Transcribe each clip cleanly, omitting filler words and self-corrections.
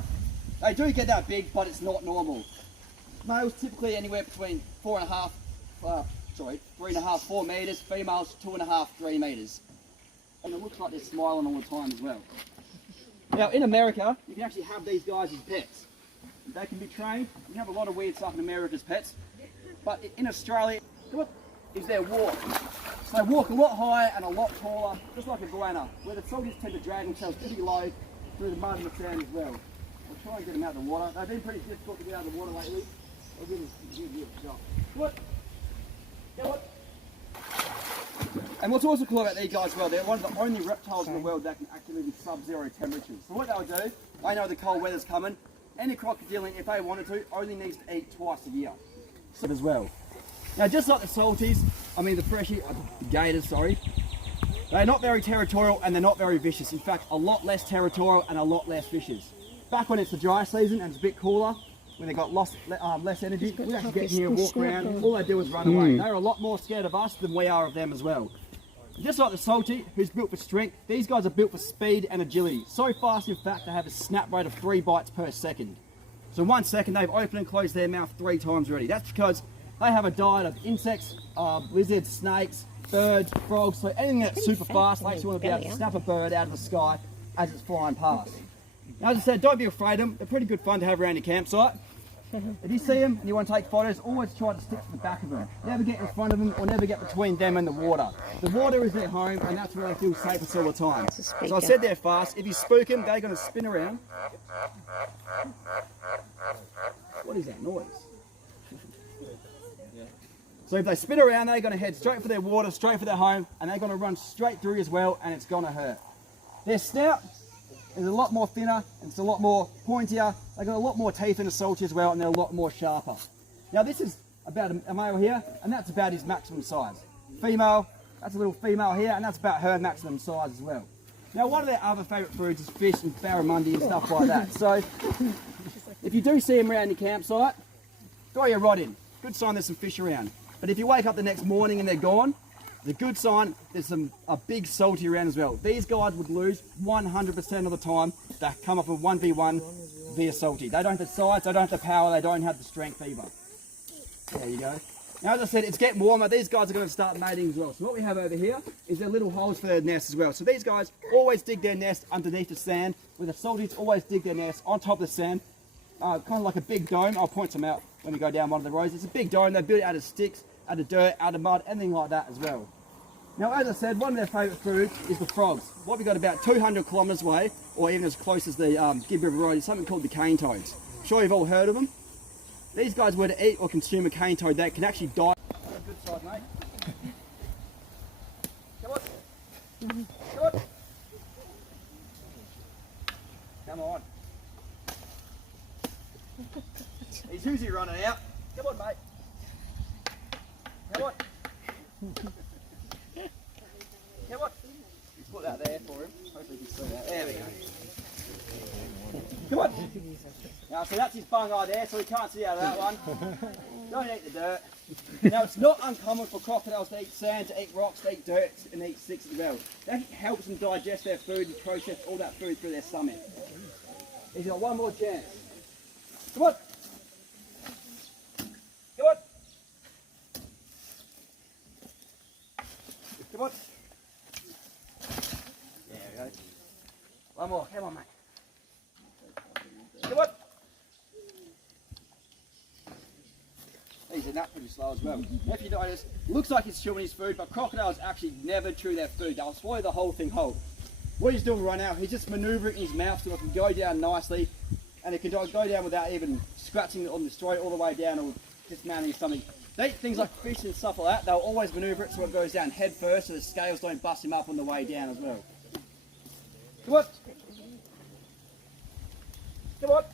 America, they do get that big, but it's not normal. Males typically anywhere between 3.5, 4 metres. Females 2.5, 3 metres. And it looks like they're smiling all the time as well. Now in America, you can actually have these guys as pets. They can be trained. You have a lot of weird stuff in America as pets. But in Australia, what is their walk? So they walk a lot higher and a lot taller, just like a goanna, where the salties tend to drag themselves pretty low through the mud and the sand as well. We'll try and get them out of the water. They've been pretty difficult to get out of the water lately. I'll give them a shot. What? And what's also cool about these guys as well, they're one of the only reptiles in the world that can actually live in sub-zero temperatures. So what they'll do, they know the cold weather's coming. Any crocodile, if they wanted to, only needs to eat twice a year. So as well. Now just like the salties, the gators, sorry, they're not very territorial and they're not very vicious. In fact, a lot less territorial and a lot less vicious. Back when it's the dry season and it's a bit cooler, when they've got less energy, we actually get in here and walk around. All they do is run away. They're a lot more scared of us than we are of them as well. Just like the salty, who's built for strength, these guys are built for speed and agility. So fast, in fact, they have a snap rate of 3 bites per second. So in 1 second, they've opened and closed their mouth 3 times already. That's because they have a diet of insects, lizards, snakes, birds, frogs, so anything that's super fast, makes you want to be able to snap a bird out of the sky as it's flying past. Now, as I said, don't be afraid of them. They're pretty good fun to have around your campsite. If you see them and you want to take photos, always try to stick to the back of them. Never get in front of them or never get between them and the water. The water is their home and that's where they feel safest all the time. So I said they're fast. If you spook them, they're going to spin around. What is that noise? So if they spin around, they're going to head straight for their water, straight for their home, and they're going to run straight through as well, and it's going to hurt. Their snout is a lot more thinner, and it's a lot more pointier. They've got a lot more teeth in the salty as well, and they're a lot more sharper. Now this is about a male here, and that's about his maximum size. Female, that's a little female here, and that's about her maximum size as well. Now one of their other favourite foods is fish and barramundi and stuff like that. So if you do see them around your campsite, throw your rod in. Good sign there's some fish around. But if you wake up the next morning and they're gone, the good sign, there's a big salty around as well. These guys would lose 100% of the time. They come up with 1v1 via salty. They don't have the size, they don't have the power, they don't have the strength either. There you go. Now as I said, it's getting warmer. These guys are going to start mating as well. So what we have over here is their little holes for their nest as well. So these guys always dig their nest underneath the sand, where the salties always dig their nest on top of the sand. Kind of like a big dome. I'll point some out when we go down one of the roads. It's a big dome. They build it out of sticks, out of dirt, out of mud, anything like that as well. Now, as I said, one of their favourite foods is the frogs. What we got about 200 kilometres away, or even as close as the Gibb River Road, is something called the cane toads. I'm sure you've all heard of them. These guys were to eat or consume a cane toad, they can actually die. Good side, mate. Come on. Come on. Come on. He's usually running out. Come on, mate. Come on. Come on. Let's put that there for him. Hopefully you can see that. There we go. Come on. Now, so that's his bung eye there, so he can't see out of that one. Don't eat the dirt. Now, it's not uncommon for crocodiles to eat sand, to eat rocks, to eat dirt, and eat sticks as well. That helps them digest their food and process all that food through their stomach. He's got one more chance. Come on. Come on. Come on. There we go. One more. Come on, mate. Come on. He's a nut pretty slow as well. Now, if you notice, looks like he's chewing his food, but crocodiles actually never chew their food. They'll swallow the whole thing whole. What he's doing right now, he's just manoeuvring his mouth so it can go down nicely, and it can go down without even scratching it or destroy it all the way down or dismantling something. They eat things like fish and stuff like that. They'll always manoeuvre it so it goes down head first, so the scales don't bust him up on the way down as well. Come on. Come on.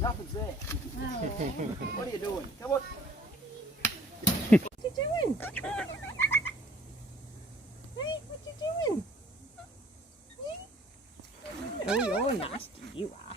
Nothing's there. Oh. What are you doing? Come on. What you doing? Hey, what you doing? Oh, you're nasty, you are.